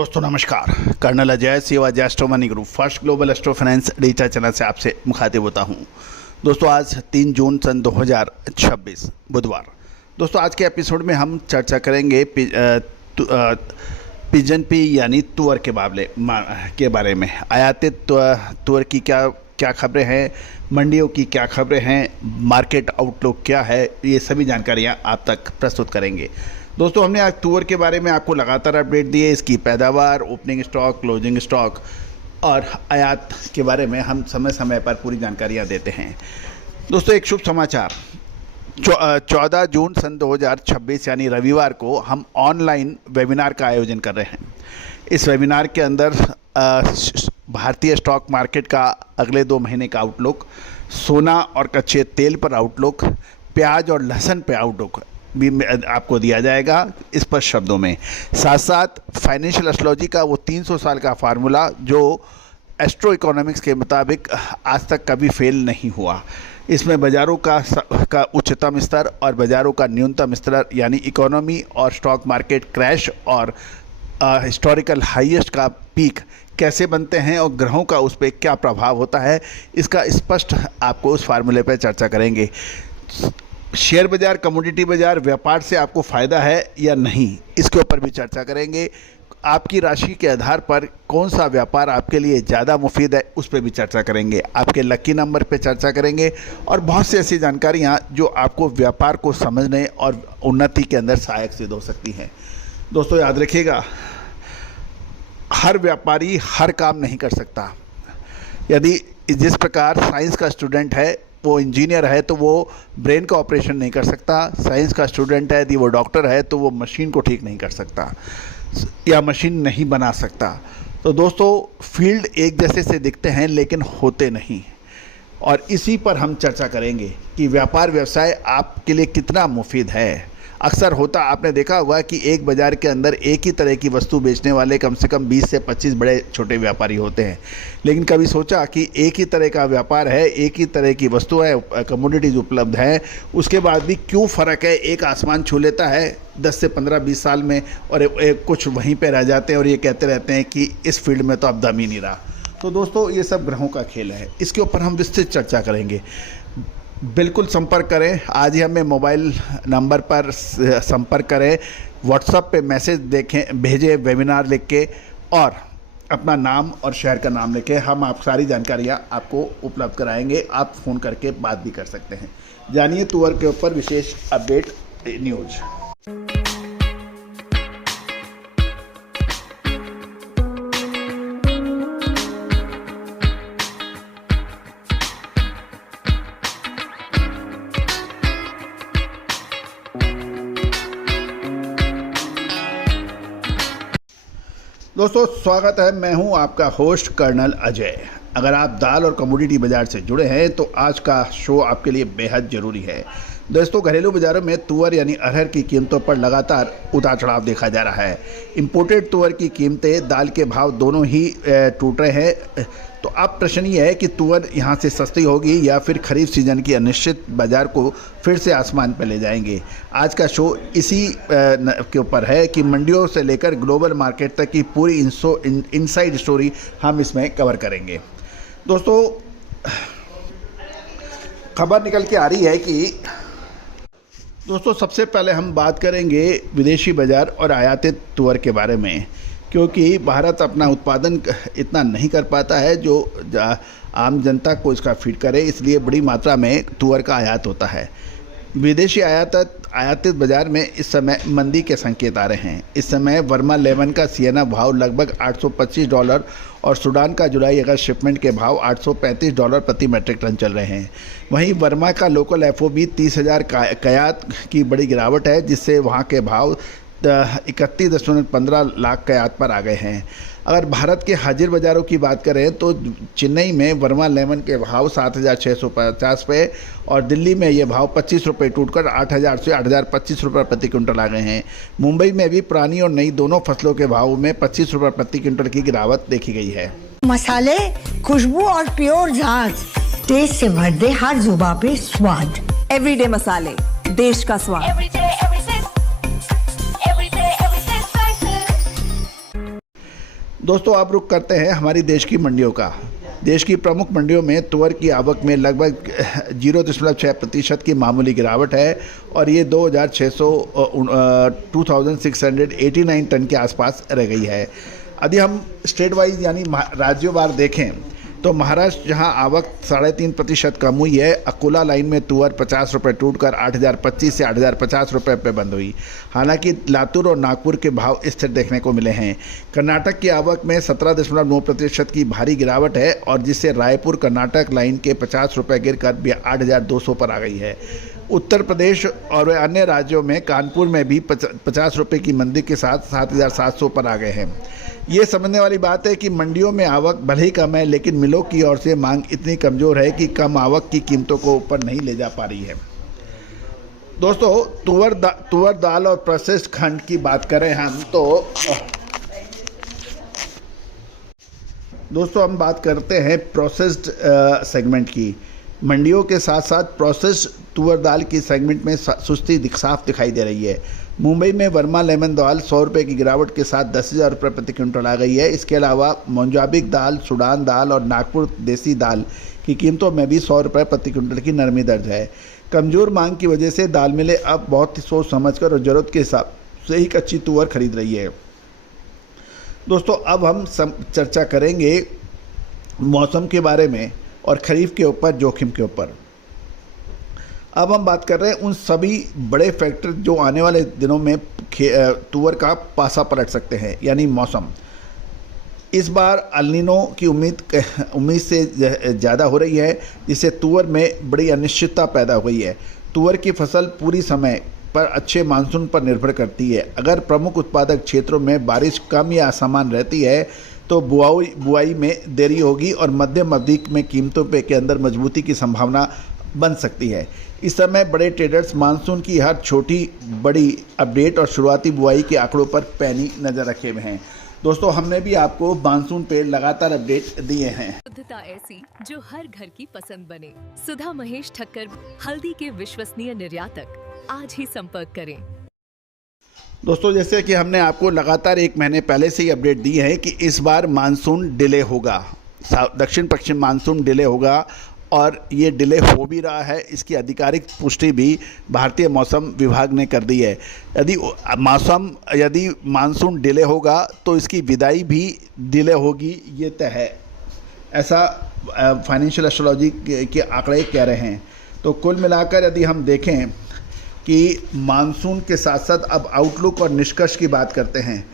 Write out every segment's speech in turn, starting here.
दोस्तों नमस्कार। कर्नल अजय सेवा astro money group first global astro finance digital channel से आपसे मुखातिब होता हूं। दोस्तों आज 3 जून सन 2026 बुधवार। दोस्तों आज के एपिसोड में हम चर्चा करेंगे पिजन पी यानी तुअर के बारे में। आयातित तुअर की क्या खबरें हैं, मंडियों की क्या खबरें हैं, मार्केट आउटलुक क्या है, ये सभी जानकारियाँ आप तक प्रस्तुत करेंगे। दोस्तों हमने आज तुअर के बारे में आपको लगातार अपडेट दिए। इसकी पैदावार, ओपनिंग स्टॉक, क्लोजिंग स्टॉक और आयात के बारे में हम समय समय पर पूरी जानकारियां देते हैं। दोस्तों एक शुभ समाचार, 14 जून सन 2026 यानी रविवार को हम ऑनलाइन वेबिनार का आयोजन कर रहे हैं। इस वेबिनार के अंदर भारतीय स्टॉक मार्केट का अगले 2 महीने का आउटलुक, सोना और कच्चे तेल पर आउटलुक, प्याज और लहसुन पे आउटलुक भी आपको दिया जाएगा स्पष्ट शब्दों में। साथ साथ फाइनेंशियल एस्ट्रोलॉजी का वो 300 साल का फार्मूला जो एस्ट्रो इकोनॉमिक्स के मुताबिक आज तक कभी फेल नहीं हुआ। इसमें बाज़ारों का उच्चतम स्तर और बाज़ारों का न्यूनतम स्तर यानी इकोनॉमी और स्टॉक मार्केट क्रैश और हिस्टोरिकल हाईएस्ट का पीक कैसे बनते हैं और ग्रहों का उस पर क्या प्रभाव होता है, इसका स्पष्ट आपको उस फार्मूले पर चर्चा करेंगे। शेयर बाज़ार, कमोडिटी बाज़ार, व्यापार से आपको फ़ायदा है या नहीं, इसके ऊपर भी चर्चा करेंगे। आपकी राशि के आधार पर कौन सा व्यापार आपके लिए ज़्यादा मुफीद है, उस पर भी चर्चा करेंगे। आपके लकी नंबर पे चर्चा करेंगे और बहुत सी ऐसी जानकारियाँ जो आपको व्यापार को समझने और उन्नति के अंदर सहायक सिद्ध हो सकती हैं। दोस्तों याद रखिएगा, हर व्यापारी हर काम नहीं कर सकता। यदि जिस प्रकार साइंस का स्टूडेंट है वो इंजीनियर है तो वो ब्रेन का ऑपरेशन नहीं कर सकता, साइंस का स्टूडेंट है यदि वो डॉक्टर है तो वो मशीन को ठीक नहीं कर सकता या मशीन नहीं बना सकता। तो दोस्तों फील्ड एक जैसे से दिखते हैं लेकिन होते नहीं, और इसी पर हम चर्चा करेंगे कि व्यापार व्यवसाय आपके लिए कितना मुफीद है। अक्सर होता आपने देखा होगा कि एक बाज़ार के अंदर एक ही तरह की वस्तु बेचने वाले कम से कम 20 से 25 बड़े छोटे व्यापारी होते हैं, लेकिन कभी सोचा कि एक ही तरह का व्यापार है, एक ही तरह की वस्तु है, कमोडिटीज उपलब्ध है, उसके बाद भी क्यों फ़र्क है। एक आसमान छू लेता है 10 से 15-20 साल में और कुछ वहीं पर रह जाते हैं और ये कहते रहते हैं कि इस फील्ड में तो अब दम ही नहीं रहा। तो दोस्तों ये सब ग्रहों का खेल है, इसके ऊपर हम विस्तृत चर्चा करेंगे। बिल्कुल संपर्क करें, आज ही हमें मोबाइल नंबर पर संपर्क करें, व्हाट्सएप पे मैसेज भेजें वेबिनार लिख के और अपना नाम और शहर का नाम लिखें। हम आप सारी जानकारियाँ आपको उपलब्ध कराएंगे। आप फ़ोन करके बात भी कर सकते हैं। जानिए तुअर के ऊपर विशेष अपडेट न्यूज़। दोस्तों स्वागत है, मैं हूं आपका होस्ट कर्नल अजय। अगर आप दाल और कमोडिटी बाज़ार से जुड़े हैं तो आज का शो आपके लिए बेहद ज़रूरी है। दोस्तों घरेलू बाज़ारों में तुअर यानी अरहर की कीमतों पर लगातार उतार चढ़ाव देखा जा रहा है। इंपोर्टेड तुअर की कीमतें, दाल के भाव दोनों ही टूट रहे हैं। तो अब प्रश्न ये है कि तुअर यहाँ से सस्ती होगी या फिर खरीफ सीजन की अनिश्चित बाज़ार को फिर से आसमान पर ले जाएंगे। आज का शो इसी के ऊपर है कि मंडियों से लेकर ग्लोबल मार्केट तक की पूरी इनसाइड स्टोरी हम इसमें कवर करेंगे। दोस्तों खबर निकल के आ रही है कि दोस्तों सबसे पहले हम बात करेंगे विदेशी बाज़ार और आयातित तुअर के बारे में, क्योंकि भारत अपना उत्पादन इतना नहीं कर पाता है जो आम जनता को इसका फीड करे, इसलिए बड़ी मात्रा में तुअर का आयात होता है। विदेशी आयातित बाज़ार में इस समय मंदी के संकेत आ रहे हैं। इस समय वर्मा 11 का सियाना भाव लगभग $825 और सूडान का जुलाई अगस्त शिपमेंट के भाव $835 प्रति मैट्रिक टन चल रहे हैं। वहीं वर्मा का लोकल FOB 30,000 कयात की बड़ी गिरावट है, जिससे वहाँ के भाव 31.15 लाख कयात पर आ गए हैं। अगर भारत के हाजिर बाज़ारों की बात करें तो चेन्नई में वर्मा 11 के भाव 7,650 पे और दिल्ली में ये भाव 25 रुपये टूटकर 8,000 से 8,025 रुपये प्रति क्विंटल आ गए हैं। मुंबई में भी पुरानी और नई दोनों फसलों के भाव में 25 रुपये प्रति क्विंटल की गिरावट देखी गई है। मसाले, खुशबू और प्योर झाग, टेस्ट से भर दे हर जुबान पे स्वाद। एवरीडे मसाले, देश का स्वाद। दोस्तों अब रुख करते हैं हमारी देश की मंडियों का। देश की प्रमुख मंडियों में तुअर की आवक में लगभग 0.6% की मामूली गिरावट है और ये 2689 टन के आसपास रह गई है। यदि हम स्टेट वाइज यानी राज्यों वार देखें तो महाराष्ट्र जहां आवक 3.5% कम हुई है, अकोला लाइन में तुअर 50 रुपये टूटकर 8,025 से 8,050 रुपये पे बंद हुई। हालांकि लातूर और नागपुर के भाव स्थिर देखने को मिले हैं। कर्नाटक की आवक में 17.9% की भारी गिरावट है और जिससे रायपुर कर्नाटक लाइन के 50 रुपये गिरकर 8,200 पर आ गई है। उत्तर प्रदेश और अन्य राज्यों में कानपुर में भी 50 रुपये की मंदी के साथ 7,700 पर आ गए हैं। ये समझने वाली बात है कि मंडियों में आवक भले ही कम है, लेकिन मिलों की ओर से मांग इतनी कमज़ोर है कि कम आवक की कीमतों को ऊपर नहीं ले जा पा रही है। दोस्तों तुअर दाल और प्रोसेस्ड खंड की बात करें हम तो दोस्तों हम बात करते हैं प्रोसेस्ड सेगमेंट की। मंडियों के साथ साथ प्रोसेस्ड तुअर दाल की सेगमेंट में सुस्ती साफ दिखाई दे रही है। मुंबई में वर्मा लेमन दाल 100 रुपये की गिरावट के साथ 10,000 रुपये प्रति क्विंटल आ गई है। इसके अलावा मोजाम्बिक दाल, सूडान दाल और नागपुर देसी दाल की कीमतों में भी 100 रुपये प्रति क्विंटल की नरमी दर्ज है। कमज़ोर मांग की वजह से दाल मिलें अब बहुत ही सोच समझकर और ज़रूरत के हिसाब से ही कच्ची तुअर खरीद रही है। दोस्तों अब हम चर्चा करेंगे मौसम के बारे में और खरीफ के ऊपर जोखिम के ऊपर। अब हम बात कर रहे हैं उन सभी बड़े फैक्टर जो आने वाले दिनों में तुअर का पासा पलट सकते हैं, यानी मौसम। इस बार अल्नीनो की उम्मीद से ज़्यादा हो रही है, जिससे तुअर में बड़ी अनिश्चितता पैदा हुई है। तुअर की फसल पूरी समय पर अच्छे मानसून पर निर्भर करती है। अगर प्रमुख उत्पादक क्षेत्रों में बारिश कम या असमान रहती है तो बुआई में देरी होगी और मध्यम अवधि में कीमतों के अंदर मजबूती की संभावना बन सकती है। इस समय बड़े ट्रेडर्स मानसून की हर छोटी बड़ी अपडेट और शुरुआती बुआई के आंकड़ों पर पैनी नज़र रखे हुए हैं। दोस्तों हमने भी आपको मानसून पे लगातार अपडेट दिए हैं। शुद्धता ऐसी जो हर घर की पसंद बने। सुधा महेश ठक्कर, हल्दी के विश्वसनीय निर्यातक। आज ही संपर्क करें। दोस्तों जैसे कि हमने आपको लगातार 1 महीने पहले से ही अपडेट दी है कि इस बार मानसून डिले होगा, दक्षिण पश्चिम मानसून डिले होगा और ये डिले हो भी रहा है। इसकी आधिकारिक पुष्टि भी भारतीय मौसम विभाग ने कर दी है। यदि मानसून डिले होगा तो इसकी विदाई भी डिले होगी, ये तय है, ऐसा फाइनेंशियल एस्ट्रोलॉजी के आंकड़े कह रहे हैं। तो कुल मिलाकर यदि हम देखें कि मानसून के साथ साथ अब आउटलुक और निष्कर्ष की बात करते हैं।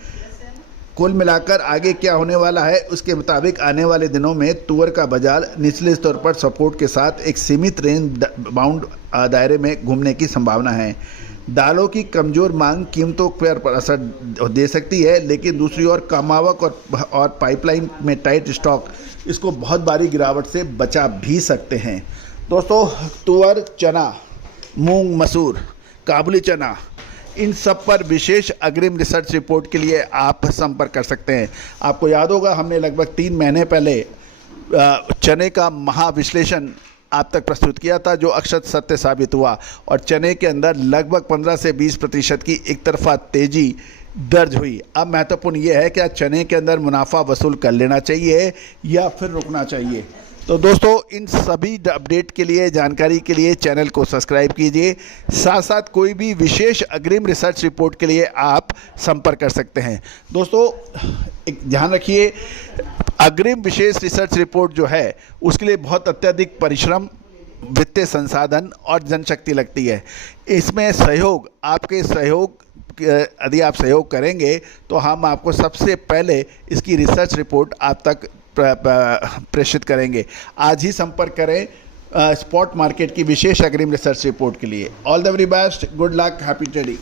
कुल मिलाकर आगे क्या होने वाला है उसके मुताबिक आने वाले दिनों में तुअर का बाजार निचले स्तर पर सपोर्ट के साथ एक सीमित रेंज बाउंड दायरे में घूमने की संभावना है। दालों की कमज़ोर मांग कीमतों पर असर दे सकती है, लेकिन दूसरी ओर कम आवक और पाइपलाइन में टाइट स्टॉक इसको बहुत भारी गिरावट से बचा भी सकते हैं। दोस्तों तुअर, चना, मूंग, मसूर, काबुली चना, इन सब पर विशेष अग्रिम रिसर्च रिपोर्ट के लिए आप संपर्क कर सकते हैं। आपको याद होगा हमने लगभग 3 महीने पहले चने का महाविश्लेषण आप तक प्रस्तुत किया था, जो अक्षत सत्य साबित हुआ और चने के अंदर लगभग 15 से 20% की एक तरफा तेजी दर्ज हुई। अब महत्वपूर्ण ये है कि चने के अंदर मुनाफा वसूल कर लेना चाहिए या फिर रुकना चाहिए। तो दोस्तों इन सभी अपडेट के लिए, जानकारी के लिए चैनल को सब्सक्राइब कीजिए। साथ साथ कोई भी विशेष अग्रिम रिसर्च रिपोर्ट के लिए आप संपर्क कर सकते हैं। दोस्तों एक ध्यान रखिए, अग्रिम विशेष रिसर्च रिपोर्ट जो है उसके लिए बहुत अत्यधिक परिश्रम, वित्तीय संसाधन और जनशक्ति लगती है। इसमें सहयोग, आपके सहयोग, यदि आप सहयोग करेंगे तो हम आपको सबसे पहले इसकी रिसर्च रिपोर्ट आप तक प्रेषित करेंगे। आज ही संपर्क करें स्पॉट मार्केट की विशेष अग्रिम रिसर्च रिपोर्ट के लिए। All the very best, good luck, happy trading.